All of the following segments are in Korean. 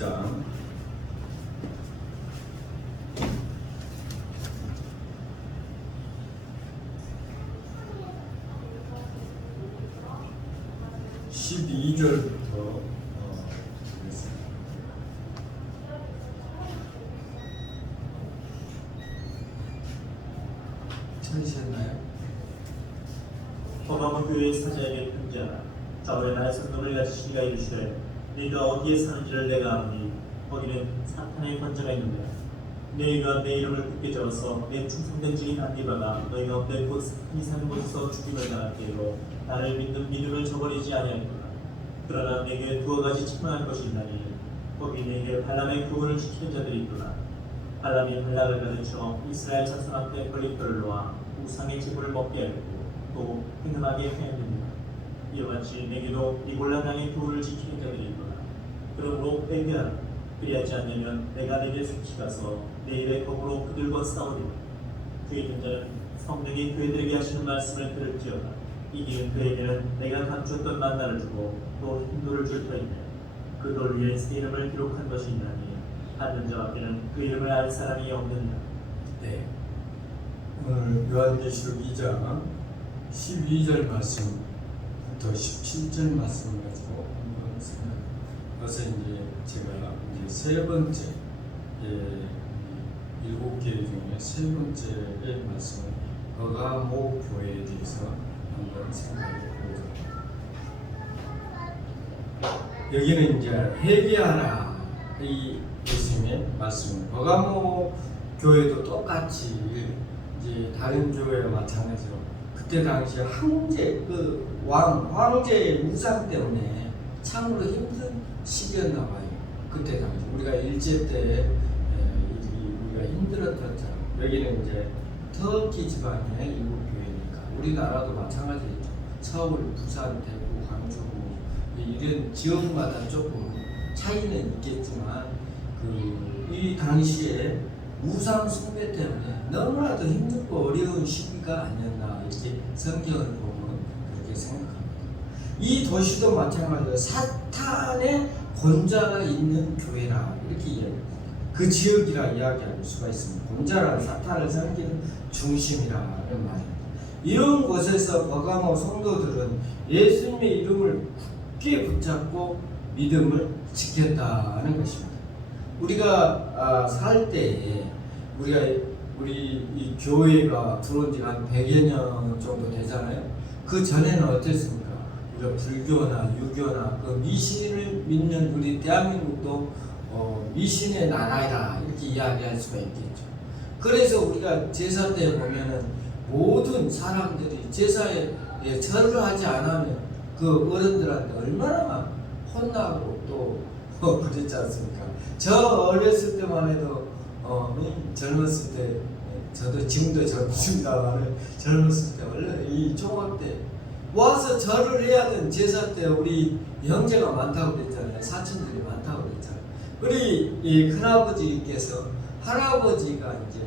2장 12절부터 보겠습니다. 찾으셨나요? 퍼가모 교회의 사자에게 편지하라. 자고의 나의 성령을 가지시니가 이르시되 네가 어디에 사는지를 내가 아노니 거기는 사탄의 권자가 있는데 너희가 내 이름을 굳게 적어서 내 충성된 증인 안디바가 너희가 없는 곳 사탄이 사는 곳에서 죽임을 당할 때로 나를 믿는 믿음을 저버리지 아니하리라. 그러나 내게 두어 가지 책망할 것이 있나니 거기 내게 발람의 교훈을 지키는 자들이 있도다. 발람이 발락을 가르쳐 이스라엘 자손 앞에 걸림돌을 놓아 우상의 제물을 먹게 하였고 또 행음하게 하였느니라. 이와 같이 내게도 이골라 당의 교훈을 지키는 자들이 있도다. 그러므로 회개하라. 그리하지 않으면 내가 내게 속히 가서 내 입의 검으로 그들과 싸우리라. 주의 있는 자는 성령이 그들에게 하시는 말씀을 들을지어다. 이기는 그에게는 내가 감추었던 만나를 주고 또 힘돌을 줄 터이며 그 돌 위에 새 이름을 기록한 것이 있나니 받는 자에게는 그 이름을 알 사람이 없느니라. 네. 오늘 요한계시록 2장 12절 말씀부터 17절 말씀을 가지고 한번 생각해요. 그래서 이제 제가 이제 세 번째, 일곱 개 중에 세 번째의 말씀은 버가모 교회에 대해서 한번 생각해 보자. 여기는 이제 회개하라 이 예수님의 말씀. 버가모 교회도 똑같이 이제 다른 교회와 마찬가지로 그때 당시 황제의 우상 때문에 참으로 힘든 시기였나 봐요. 그때 당시 우리가 일제 때 우리가 힘들었던 참 여기는 이제 터키 지방의 일곱 교회니까 우리나라도 마찬가지죠. 서울, 부산, 대구, 광주 이런 지역마다 조금 차이는 있겠지만 이 당시에 우상 숭배 때문에 너무나도 힘들고 어려운 시기가 아니었나 이렇게 성경을 보면 그렇게 생각합니다. 이 도시도 마찬가지로 사탄의 권자가 있는 교회라 이렇게 이야기합니다. 그 지역이라 이야기할 수가 있습니다. 권자라는 사탄을 섬기는 중심이라는 말입니다. 이런 곳에서 버가모 성도들은 예수님의 이름을 굳게 붙잡고 믿음을 지켰다는 것입니다. 우리가 살 때에 우리 이 교회가 들어온 지 한 100여 년 정도 되잖아요. 그 전에는 어땠습니까? 우리가 불교나 유교나 그 미신을 믿는 우리 대한민국도 미신의 나라이다 이렇게 이야기할 수가 있겠죠. 그래서 우리가 제사 때 보면은 모든 사람들이 제사에 절을 하지 않으면 그 어른들한테 얼마나 막 혼나고 또 그랬지 않습니까? 저 어렸을 때만 해도 젊었을 때 저도 지금도 젊습니다만 젊었을 때 원래 이 종합 때 와서 절을 해야 되는 제사 때 우리 형제가 많다고 그랬잖아요. 사촌들이 많다고 그랬잖아요. 우리 이 큰아버지께서 할아버지가 이제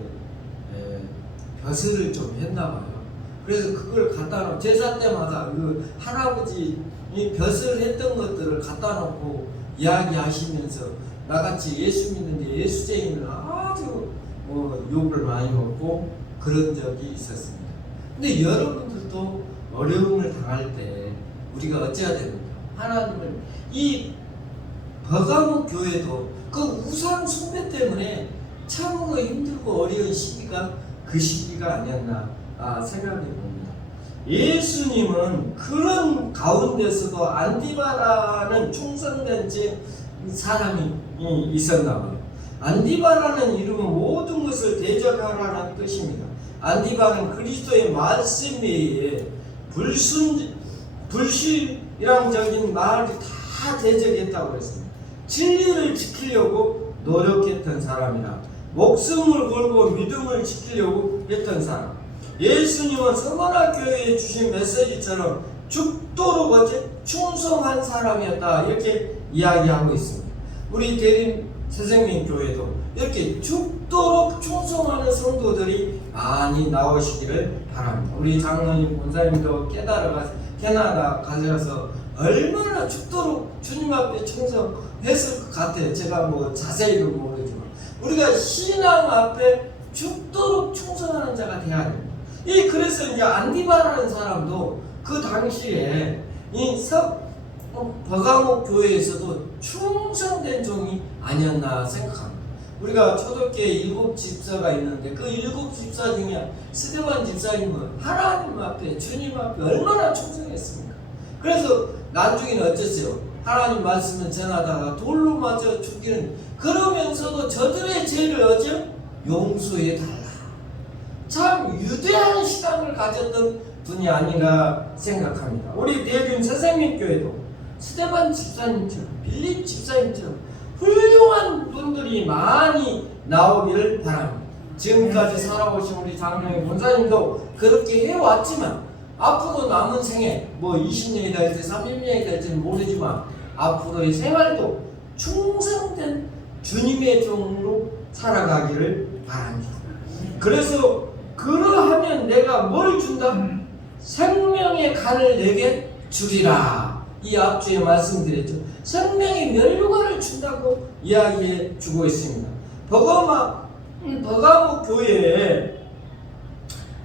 벼슬을 좀 했나 봐요. 그래서 그걸 갖다 놓고 제사 때마다 그 할아버지 이 벼슬 했던 것들을 갖다 놓고 이야기하시면서 나같이 예수 믿는데 예수쟁이를 아주 욕을 많이 먹고 그런 적이 있었습니다. 근데 여러분들도 어려움을 당할 때 우리가 어찌해야 됩니까? 하나님을 이 버가모 교회도 그 우상 숭배 때문에 참으로 힘들고 어려운 시기가 그 시기가 아니었나 생각해 봅니다. 예수님은 그런 가운데서도 안디바라는 충성된 사람이 있었나 봐요. 안디바라는 이름은 모든 것을 대적하라는 뜻입니다. 안디바는 그리스도의 말씀에 의해 불신앙적인 말을 다 대적했다고 했습니다. 진리를 지키려고 노력했던 사람이라 목숨을 걸고 믿음을 지키려고 했던 사람. 예수님은 서머나 교회에 주신 메시지처럼 죽도록 충성한 사람이었다 이렇게 이야기하고 있습니다. 우리 대림 새생명 교회도 이렇게 죽도록 충성하는 성도들이 많이 나오시기를 바랍니다. 우리 장로님 권사님도 캐나다 가셔서 얼마나 죽도록 주님 앞에 했을 것 같아요. 제가 뭐 자세히는 모르지만 우리가 신앙 앞에 죽도록 충성하는 자가 돼야 됩니다. 그래서 이제 안디바라는 사람도 그 당시에 버가목 교회에서도 충성된 종이 아니었나 생각합니다. 우리가 초대교회 7 집사가 있는데 그 7 집사 중에 스데반 집사님은 하나님 앞에 주님 앞에 얼마나 충성했습니까? 그래서 나중에는 어땠어요? 하나님 말씀을 전하다가 돌로 맞아 죽이는, 그러면서도 저들의 죄를 어째 용서해 달라. 참 유대한 신앙을 가졌던 분이 아닌가 생각합니다. 우리 대준 새생명교회도 스데반 집사님처럼 빌립 집사님처럼 훌륭한 분들이 많이 나오기를 바랍니다. 지금까지 살아오신 우리 장로님 권사님도 그렇게 해왔지만 앞으로 남은 생에 뭐 20년이 될지 30년이 될지는 모르지만 앞으로의 생활도 충성된 주님의 종으로 살아가기를 바랍니다. 그래서 그러하면 내가 뭘 준다? 생명의 간을 내게 주리라. 이 앞주에 말씀드렸죠. 생명의 면류관을 준다고 이야기해 주고 있습니다. 버가목 교회에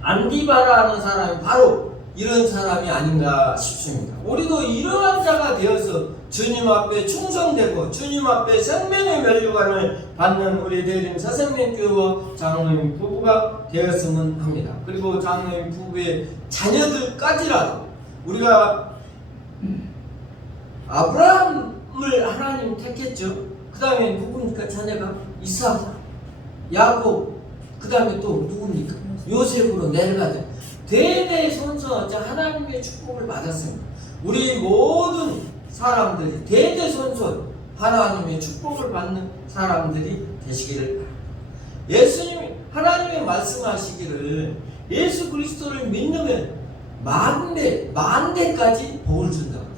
안디바라는 사람이 바로 이런 사람이 아닌가 싶습니다. 우리도 이러한 자가 되어서 주님 앞에 충성되고 주님 앞에 생명의 면류관을 받는 우리 대림 새생명교회와 장로님 부부가 되었으면 합니다. 그리고 장로님 부부의 자녀들까지라도 우리가 아브라함을 하나님 택했죠. 그 다음에 누굽니까? 자녀가 이삭, 야곱, 그 다음에 또 누굽니까? 요셉으로 내려가죠. 대대 손손 하나님의 축복을 받았습니다. 우리 모든 사람들이 대대 손손 하나님의 축복을 받는 사람들이 되시기를 바랍니다. 예수님이 하나님의 말씀하시기를 예수 그리스도를 믿으면 만대까지 복을 준다고.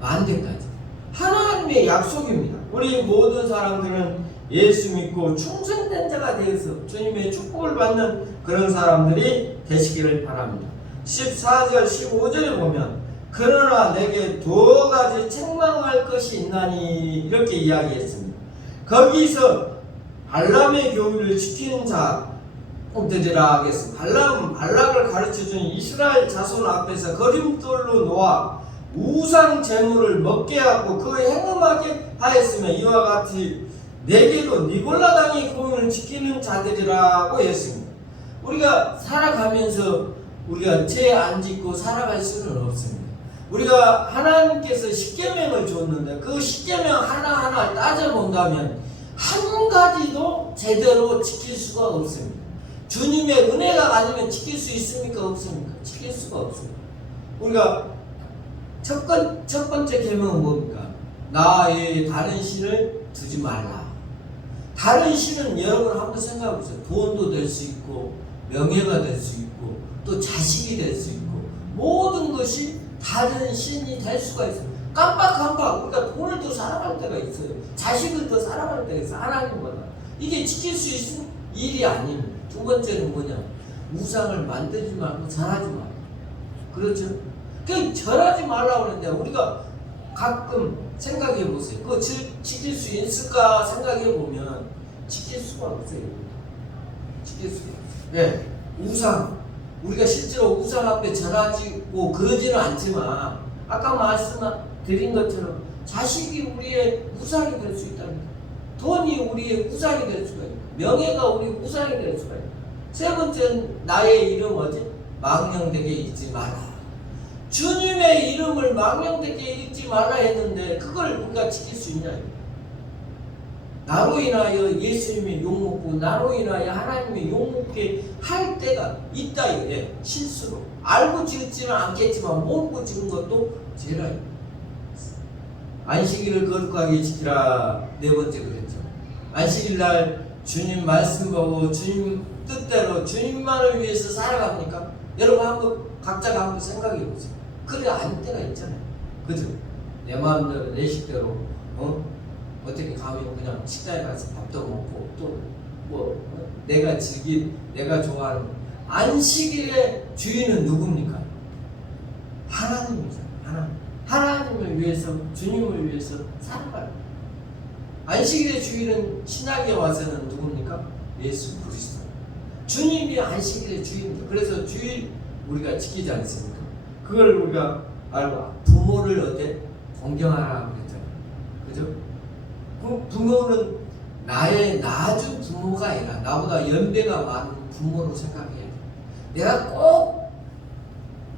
만대까지. 하나님의 약속입니다. 우리 모든 사람들은 예수 믿고 충성된 자가 되어서 주님의 축복을 받는 그런 사람들이 되시기를 바랍니다. 14절 15절에 보면 그러나 내게 두 가지 책망할 것이 있나니 이렇게 이야기했습니다. 거기서 발람의 교훈을 지키는 자들이라 하겠습니다. 발락을 가르쳐준 이스라엘 자손 앞에서 거림돌로 놓아 우상 제물을 먹게 하고 그 행음하게 하였으며 이와 같이 내게도 니골라 당의 교훈을 지키는 자들이라고 했습니다. 우리가 살아가면서 우리가 죄 안 짓고 살아갈 수는 없습니다. 우리가 하나님께서 십계명을 줬는데 그 십계명 하나하나 따져본다면 한 가지도 제대로 지킬 수가 없습니다. 주님의 은혜가 아니면 지킬 수 있습니까? 없습니까? 지킬 수가 없습니다. 우리가 첫 번째 계명은 뭡니까? 나 외에 다른 신을 두지 말라. 다른 신은 여러분 한번 생각해 보세요. 돈도 될 수 있고 명예가 될 수 있고 또 자식이 될 수 있고 모든 것이 다른 신이 될 수가 있어요. 깜빡 우리가 돈을 더 사랑할 때가 있어요. 자식을 더 사랑할 때가 있어요. 하나님보다. 이게 지킬 수 있는 일이 아닙니다. 두 번째는 뭐냐? 우상을 만들지 말고 절하지 말고. 그렇죠? 그 절하지 말라고 하는데 우리가 가끔 생각해 보세요. 그거 지킬 수 있을까 생각해 보면 지킬 수가 없어요. 지킬 수가 없어요. 네, 우상. 우리가 실제로 우상 앞에 절하지고 그러지는 않지만 아까 말씀드린 것처럼 자식이 우리의 우상이 될 수 있답니다. 돈이 우리의 우상이 될 수가 있고 명예가 우리의 우상이 될 수가 있고 세 번째는 나의 이름 어디? 망령되게 잊지 마라. 주님의 이름을 망령되게 잊지 말라 했는데 그걸 우리가 지킬 수 있냐? 나로 인하여 예수님의 욕먹고 나로 인하여 하나님의 욕먹게 할 때가 있다 이거예요. 실수로 알고 지었지는 않겠지만 모르고 지은 것도 죄라. 안식일을 거룩하게 지키라. 네 번째 그랬죠. 안식일날 주님 말씀 보고 주님 뜻대로 주님만을 위해서 살아갑니까? 여러분 한번 각자가 한번 생각해 보세요. 그래 아닐 때가 있잖아요. 그죠? 내 마음대로 내 식대로 어떻게 가면 그냥 식당에 가서 밥도 먹고 또 뭐 내가 내가 좋아하는 안식일의 주인은 누굽니까? 하나님이죠. 하나님을 위해서 주님을 위해서 살아가요. 안식일의 주일은 신약에 와서는 누굽니까? 예수 그리스도. 주님이 안식일의 주입니다. 그래서 주일 우리가 지키지 않습니까? 그걸 우리가 알고 부모를 어때? 공경하라고 그랬잖아요. 그죠? 그 부모는 나의 나중 부모가 아니라 나보다 연배가 많은 부모로 생각해야 돼. 내가 꼭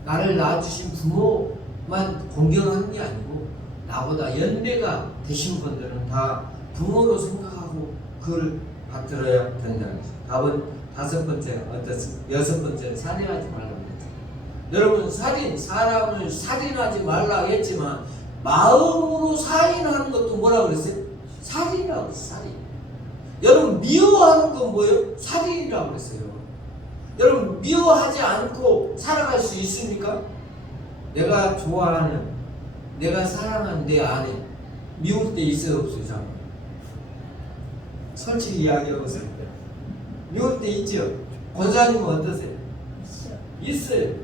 나를 낳아주신 부모만 공경하는 게 아니고 나보다 연배가 되신 분들은 다 부모로 생각하고 그걸 받들어야 된다는 거죠. 답은 5번째 어떻습니까? 6번째는 살인하지 말라고 했죠. 여러분 사람을 살인하지 말라고 했지만 마음으로 살인하는 것도 뭐라고 그랬어요? 살인이라고 했어요. 살인. 여러분 미워하는 건 뭐예요? 살인이라고 그랬어요. 여러분 미워하지 않고 살아갈 수 있습니까? 내가 좋아하는, 내가 사랑하는 내 아내 미울 때 있어요 없어요? 자, 솔직히 이야기해보세요. 미울 때 있죠? 권사님은 어떠세요? 있어요.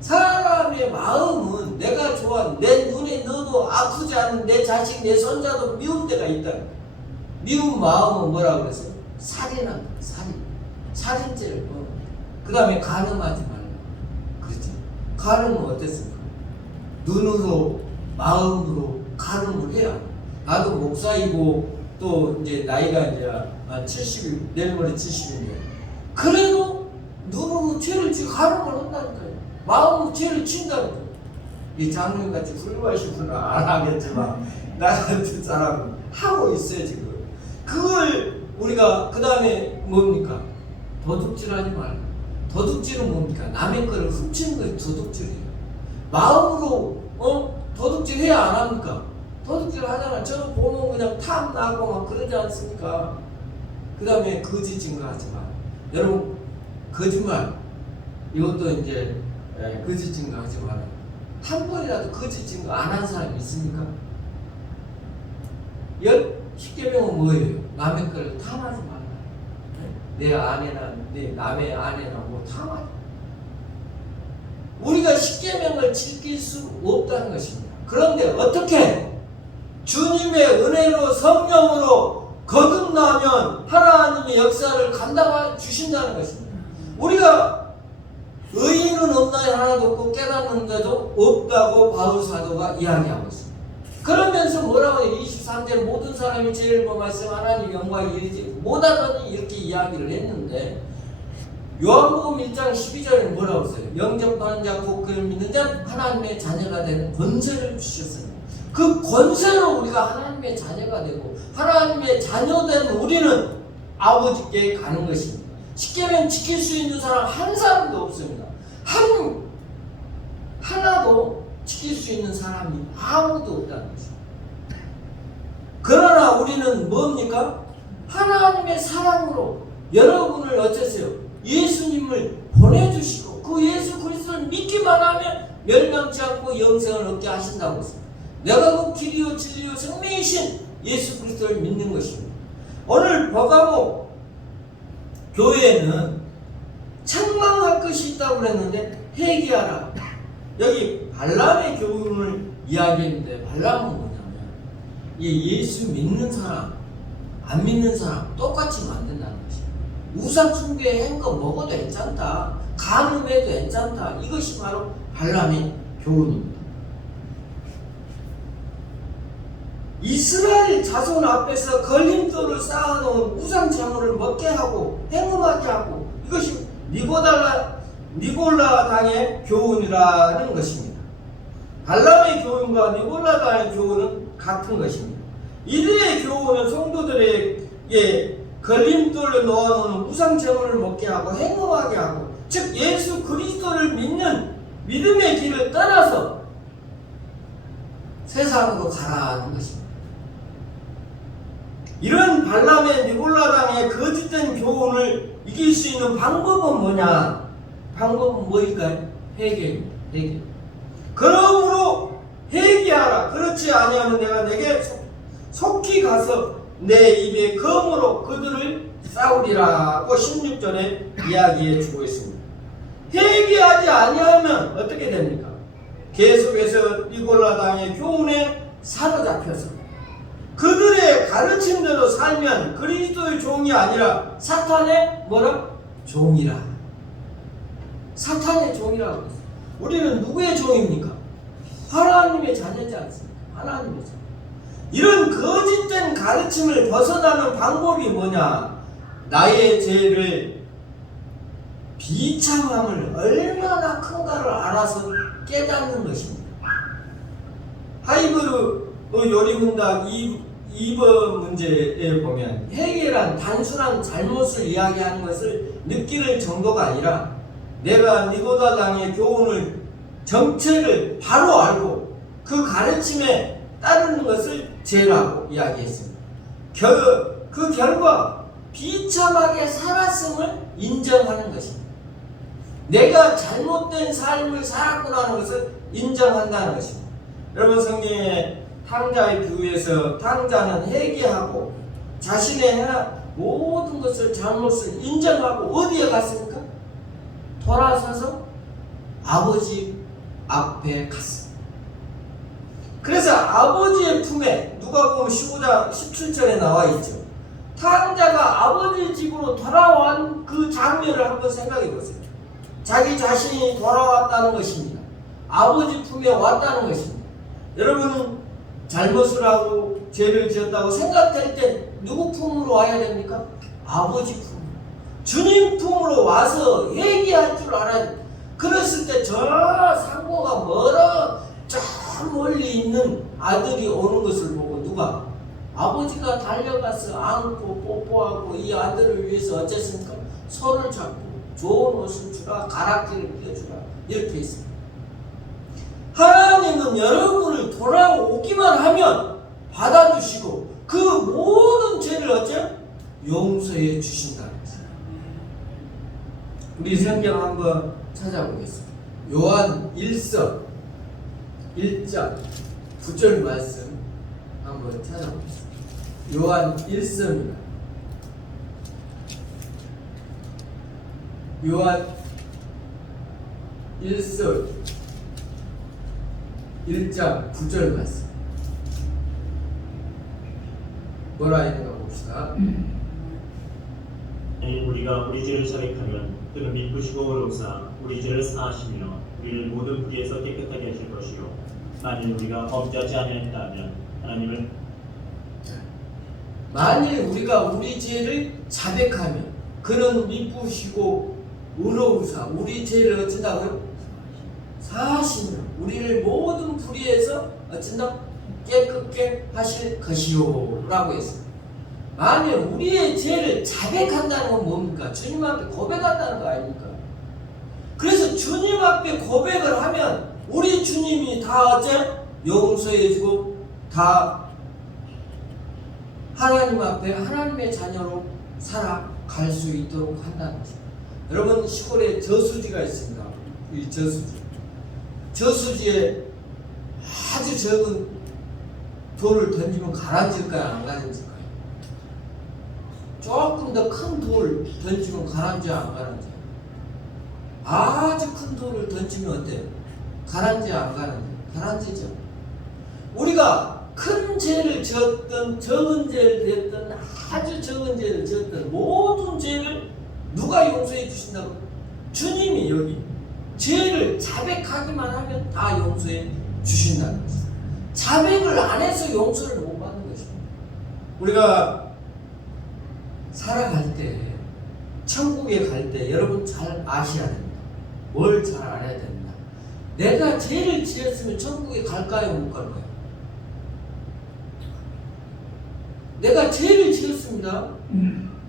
사람의 마음은 내가 좋아하는, 내 눈에 넣어도 아프지 않은 내 자식, 내 손자도 미울 때가 있다. 미운 마음은 뭐라고 그랬어요? 살인한다. 살인죄를 그 다음에 간음하지 말라. 그렇지? 간음은 어땠습니까? 눈으로 마음으로 간음을 해야. 나도 목사이고 또 이제 나이가 이제 70, 내일 모레 70인데 그래도 눈으로 죄를 지고 간음을 한다니까요. 마음으로 죄를 친다니까요. 이 장로님같이 훌륭하신 분은 안 하겠지만 나 같은 사람은 하고 있어요 지금. 그걸 우리가 그 다음에 뭡니까? 도둑질하지 말라. 도둑질은 뭡니까? 남의 거를 훔치는 것이 도둑질이에요. 마음으로 도둑질 해야 안 합니까? 도둑질 하잖아. 저 보면 그냥 탐나고 막 그러지 않습니까? 그 다음에 거짓 증거하지 마. 여러분 거짓말 이것도 이제 거짓 증거하지 마라. 한 번이라도 거짓 증거 안 한 사람 있습니까? 10계명은 뭐예요? 남의 거를 탐하지 말라. 내 아내나 내 남의 아내나 뭐 탐하지. 우리가 10계명을 지킬 수 없다는 것입니다. 그런데 어떻게 주님의 은혜로 성령으로 거듭나면 하나님의 역사를 감당해 주신다는 것입니다. 우리가 의인은 없나요? 하나도 없고 깨닫는데도 없다고 바울 사도가 이야기하고 있습니다. 그러면서 뭐라고 해요? 23절 모든 사람이 죄를 범하여 하나님 영광에 이르지 못하더니 이렇게 이야기를 했는데 요한복음 1장 12절에 뭐라고 써요? 영접하는 자 곧 그를 믿는 자 하나님의 자녀가 되는 권세를 주셨습니다. 그 권세로 우리가 하나님의 자녀가 되고 하나님의 자녀된 우리는 아버지께 가는 것입니다. 십계명 지킬 수 있는 사람 한 사람도 없습니다. 하나도 지킬 수 있는 사람이 아무도 없다는 것입니다. 그러나 우리는 뭡니까? 하나님의 사랑으로 여러분을 어쩌세요? 예수님을 보내주시고 그 예수 그리스도를 믿기만 하면 멸망치 않고 영생을 얻게 하신다고 했습니다. 내가 그 길이요 진리요 생명이신 예수 그리스도를 믿는 것입니다. 오늘 버가모 교회는 책망할 것이 있다고 그랬는데 회개하라. 여기 발람의 교훈을 이야기했는데 발람은 뭐냐면 이 예수 믿는 사람 안 믿는 사람 똑같이 만든다는 것입니다. 우상 숭배 한 거 먹어도 괜찮다. 간음해도 괜찮다. 이것이 바로 발람의 교훈입니다. 이스라엘 자손 앞에서 걸림돌을 쌓아놓은 우상 제물을 먹게 하고 행음하게 하고 이것이 니골라 당의 교훈이라는 것입니다. 발람의 교훈과 니골라 당의 교훈은 같은 것입니다. 이들의 교훈은 성도들에게 걸림돌을 놓아놓은 우상 제물을 먹게 하고 행음하게 하고 즉 예수 그리스도를 믿는 믿음의 길을 떠나서 세상으로 가라는 것입니다. 이런 발람의 니골라당의 거짓된 교훈을 이길 수 있는 방법은 뭐냐? 방법은 뭐일까요? 회개입니다. 회개. 그러므로 회개하라. 그렇지 아니하면 내가 내게 속히 가서 내 입에 검으로 그들을 싸우리라고 16절에 이야기해 주고 있습니다. 회개하지 아니하면 어떻게 됩니까? 계속해서 니골라당의 교훈에 사로잡혀서 그들의 가르침대로 살면 그리스도의 종이 아니라 사탄의 뭐라? 종이라. 사탄의 종이라고 했어요. 우리는 누구의 종입니까? 하나님의 자녀지 않습니까? 하나님의 자녀. 이런 거짓된 가르침을 벗어나는 방법이 뭐냐? 나의 죄를 비참함을 얼마나 큰가를 알아서 깨닫는 것입니다. 하이브르 요리문답 2번 문제에 보면 회개란 단순한 잘못을 이야기하는 것을 느낄 정도가 아니라 내가 니고다 당의 교훈을 정체를 바로 알고 그 가르침에 따르는 것을 죄라고 이야기했습니다. 그 결과 비참하게 살았음을 인정하는 것입니다. 내가 잘못된 삶을 살았구나 하는 것을 인정한다는 것입니다. 여러분 성경에 탕자의 비유에서 탕자는 회개하고 자신의 모든 것을 잘못을 인정하고 어디에 갔습니까? 돌아서서 아버지 앞에 갔습니다. 그래서 아버지의 품에 누가복음 15장 17절에 나와 있죠. 탕자가 아버지 집으로 돌아온 그 장면을 한번 생각해 보세요. 자기 자신이 돌아왔다는 것입니다. 아버지 품에 왔다는 것입니다. 여러분 잘못을 하고 죄를 지었다고 생각될 때 누구 품으로 와야 됩니까? 아버지 품. 주님 품으로 와서 회개할 줄 알아야 됩니다. 그랬을 때 저 상고가 멀어 저 멀리 있는 아들이 오는 것을 보고 누가? 아버지가 달려가서 안고 뽀뽀하고 이 아들을 위해서 어쨌습니까? 손을 잡고 좋은 옷을 주라, 가락지를 펴주라 이렇게 있습니다. 하나님은 여러분을 돌아오기만 하면 받아주시고 그 모든 죄를 어째? 용서해 주신다는 것입니다. 우리 성경 한번 찾아보겠습니다. 요한 1서 1장 9절 말씀 한번 찾아보겠습니다. 요한 1서입니다. 요한 1서 1장 9절 말씀 뭐라 했는가 봅시다. 우리가 우리 죄를 자백하면 그는 믿으시고 의로우사 우리 죄를 사하시며 우리를 모든 불의에서 깨끗하게 하실 것이요 만일 우리가 범죄하지 아니했다면 하나님을 만일 우리가 우리 죄를 자백하면 그는 믿으시고 의로우사 우리 죄를 어쩐다고요? 사하시며 우리를 모든 불의에서 어쩐다? 깨끗게 하실 것이요 라고 했습니다. 만일 우리의 죄를 자백한다는 건 뭡니까? 주님 앞에 고백한다는 거 아닙니까? 그래서 주님 앞에 고백을 하면 우리 주님이 다 어째? 용서해주고 다 하나님 앞에 하나님의 자녀로 살아갈 수 있도록 한다는 것입니다. 여러분 시골에 저수지가 있습니다. 이 저수지에 아주 적은 돌을 던지면 가라앉을까요? 안 가라앉을까요? 조금 더 큰 돌 던지면 가라앉아요? 안 가라앉아요? 아주 큰 돌을 던지면 어때요? 가라앉아요? 안 가라앉아요? 가라앉죠. 우리가 큰 죄를 지었던 적은 죄를 지었던 아주 적은 죄를 지었던 모든 죄를 누가 용서해 주신다고? 주님이 여기 죄를 자백하기만 하면 다 용서해 주신다는 것입니다. 자백을 안 해서 용서를 못 받는 것입니다. 우리가 살아갈 때 천국에 갈 때 여러분 잘 아셔야 됩니다. 뭘 잘 알아야 됩니다. 내가 죄를 지었으면 천국에 갈까요? 못 갈까요? 내가 죄를 지었습니다.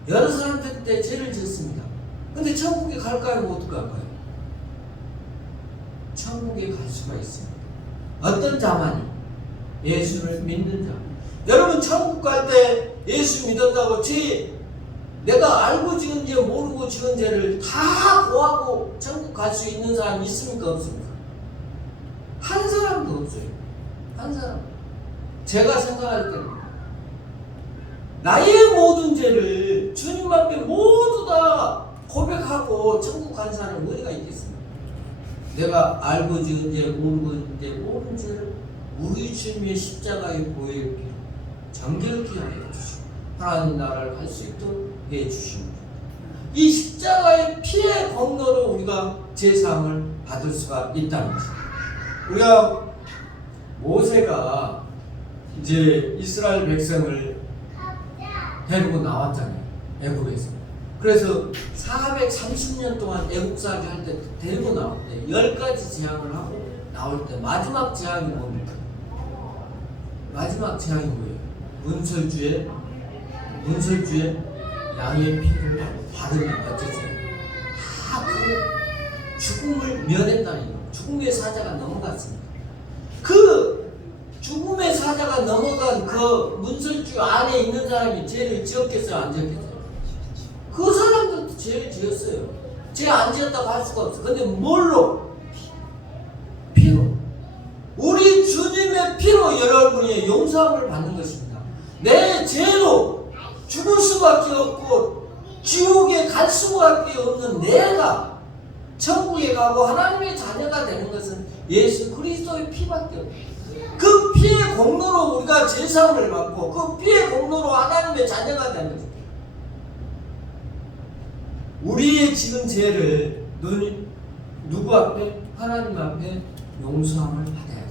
여러 사람들 때 죄를 지었습니다. 근데 천국에 갈까요? 못 갈까요? 천국에 갈 수가 있습니다. 어떤 자만이? 예수를 믿는 자. 여러분 천국 갈 때 예수 믿었다고 내가 알고 지은 죄 모르고 지은 죄를 다 고하고 천국 갈 수 있는 사람 있습니까? 없습니까? 한 사람도 없어요. 한 사람. 제가 생각할 때는 나의 모든 죄를 주님 앞에 모두 다 고백하고 천국 간 사람은 어디가 있겠습니까? 내가 알고 지은 죄 모르고 지은 죄 모든 죄를 우리 주님의 십자가에 보혈기로 정결케 하여 주시고 하나님 나라를 갈 수 있도록 해 주십니다. 이 십자가의 피의 공로로 우리가 제사함을 받을 수가 있다는 것입니다. 우리가 모세가 이제 이스라엘 백성을 데리고 나왔잖아요. 애굽에서. 그래서 430년 동안 애굽 살기 할 때 데리고 나올 때 10가지 재앙을 하고 나올 때 마지막 재앙이 뭡니까? 마지막 재앙이 뭐예요? 문설주에 양의 피를 바르면 어쩌죠? 다 그 죽음을 면했다는 거. 죽음의 사자가 넘어갔습니다. 그 죽음의 사자가 넘어간 그 문설주 안에 있는 사람이 죄를 지었겠어요? 안 지었겠어요? 그 사람들도 죄를 지었어요. 죄 안 지었다고 할 수가 없어. 근데 뭘로? 피로. 우리 주님의 피로 여러분이 용서함을 받는 것입니다. 내 죄로 죽을 수밖에 없고 지옥에 갈 수밖에 없는 내가 천국에 가고 하나님의 자녀가 되는 것은 예수 그리스도의 피밖에 없어요. 그 피의 공로로 우리가 제사함을 받고 그 피의 공로로 하나님의 자녀가 되는 것입니다. 우리의 지은 죄를 누구 앞에? 하나님 앞에 용서함을 받아야 돼요.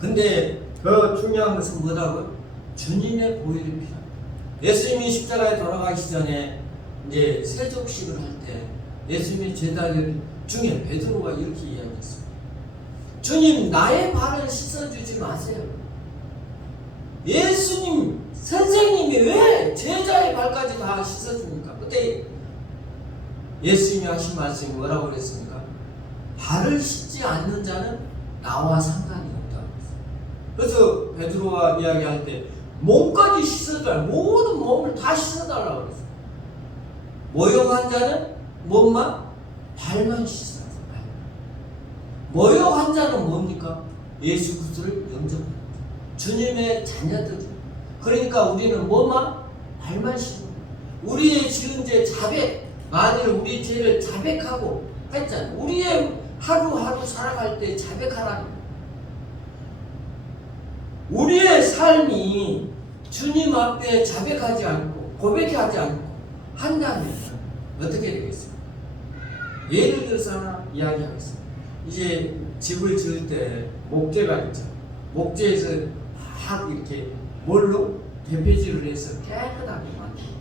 근데 그 중요한 것은 뭐라고요? 주님의 보혈이 필요합니다. 예수님이 십자가에 돌아가시기 전에 이제 세족식을 할 때 예수님의 제자들 중에 베드로가 이렇게 이야기했어요. 주님, 나의 발을 씻어주지 마세요. 예수님 선생님이 왜 제자의 발까지 다 씻어줍니까? 그때 예수님이 하신 말씀이 뭐라고 그랬습니까? 발을 씻지 않는 자는 나와 상관이 없다고 했어요. 그래서 베드로가 이야기할 때 몸까지 씻어달라, 모든 몸을 다 씻어달라고 그랬어요. 모욕한 자는 몸만, 발만 씻어라. 모욕한 자는 뭡니까? 예수 그리스도를 영접하는 주님의 자녀들. 그러니까 우리는 뭐만? 발만 씻어. 우리의 지은 죄 자백, 만일 우리 죄를 자백하고 했잖아요. 우리의 하루하루 살아갈 때 자백하라는 거예요. 우리의 삶이 주님 앞에 자백하지 않고 고백하지 않고 한다면 어떻게 되겠어요? 예를 들어서 하나 이야기하겠습니다. 이제 집을 지을 때 목재가 있죠. 목재에서 막 이렇게 뭘로? 대패질을 해서 깨끗하게 만들고,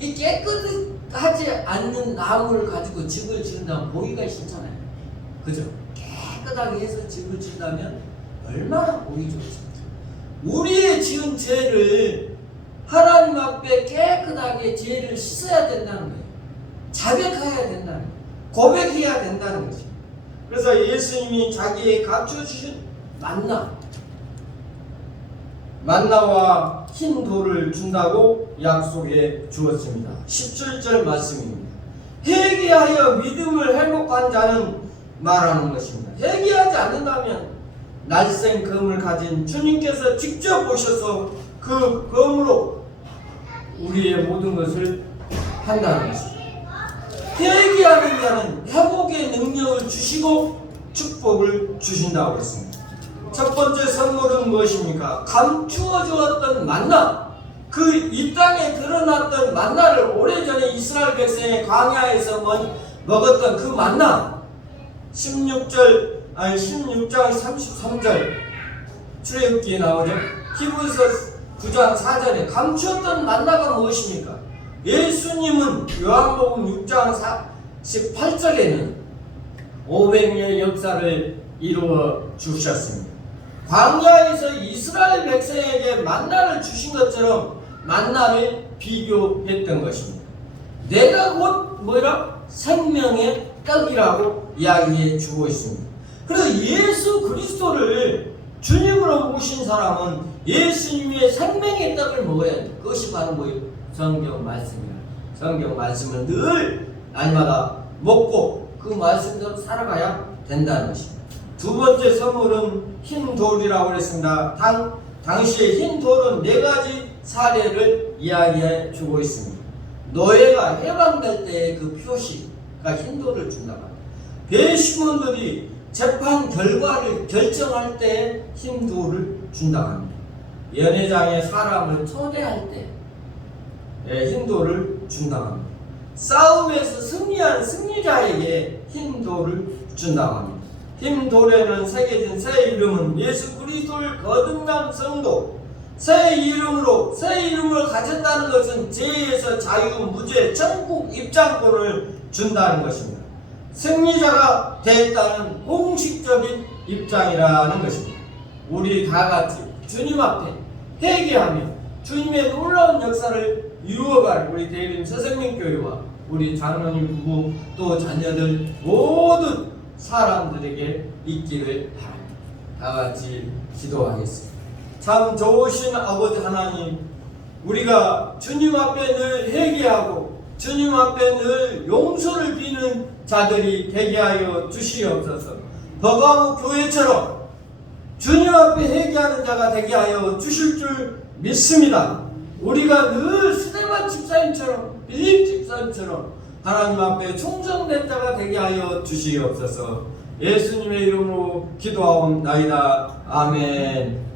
이 깨끗하지 않는 나무를 가지고 집을 지은다면 보기가 싫잖아요. 그죠? 깨끗하게 해서 집을 지은다면 얼마나 보기 좋습니까? 우리의 지은 죄를 하나님 앞에 깨끗하게 죄를 씻어야 된다는 거예요. 자백해야 된다는 거예요. 고백해야 된다는 거죠. 그래서 예수님이 자기의 갖춰주신 만나와 흰 돌을 준다고 약속해 주었습니다. 17절 말씀입니다. 회개하여 믿음을 회복한 자는 말하는 것입니다. 회개하지 않는다면 날쌘 검을 가진 주님께서 직접 오셔서 그 검으로 우리의 모든 것을 한다는 것입니다. 회개하는 자는 회복의 능력을 주시고 축복을 주신다고 했습니다. 첫 번째 선물은 무엇입니까? 감추어 주었던 만나, 그 이 땅에 드러났던 만나를 오래전에 이스라엘 백성의 광야에서 먹었던 그 만나, 16장 33절 출애굽기에 나오죠. 히브리서 9장 4절에 감추었던 만나가 무엇입니까? 예수님은 요한복음 6장 18절에는 500년의 역사를 이루어 주셨습니다. 광야에서 이스라엘 백성에게 만나를 주신 것처럼 만나를 비교했던 것입니다. 내가 곧 뭐라? 생명의 떡이라고 이야기해 주고 있습니다. 그래서 예수 그리스도를 주님으로 모신 사람은 예수님의 생명의 떡을 먹어야 돼요. 그것이 바로 뭐예요? 성경 말씀이에요. 성경 말씀을 늘 날마다 먹고 그 말씀대로 살아가야 된다는 것입니다. 두 번째 선물은 흰 돌이라고 했습니다. 당시에 흰 돌은 4가지 사례를 이야기해 주고 있습니다. 노예가 해방될 때의 그 표시가 흰 돌을 준다고 합니다. 배심원들이 재판 결과를 결정할 때 흰 돌을 준다고 합니다. 연회장에 사람을 초대할 때 hin도를 준다고 합니다. 싸움에서 승리한 승리자에게 힌도를 준다고 합니다. 힌도에는 새겨진 새 이름은 예수 그리스도를 거듭난 성도, 새 이름으로 가졌다는 것은 죄에서 자유, 무죄, 천국 입장권을 준다는 것입니다. 승리자가 됐다는 공식적인 입장이라는 것입니다. 우리 다 같이 주님 앞에 회개하며 주님의 놀라운 역사를 이루어갈 우리 대림 새생명교회와 우리 장로님 부부 또 자녀들 모든 사람들에게 있기를 바랍니다. 다 같이 기도하겠습니다. 참 좋으신 아버지 하나님, 우리가 주님 앞에 늘 회개하고 주님 앞에 늘 용서를 비는 자들이 되게 하여 주시옵소서. 버가모 교회처럼 주님 앞에 회개하는 자가 되게 하여 주실 줄 믿습니다. 우리가 늘 스데반 집사님처럼, 빌립 집사님처럼 하나님 앞에 충성된 자가 되게 하여 주시옵소서. 예수님의 이름으로 기도하옵나이다. 아멘.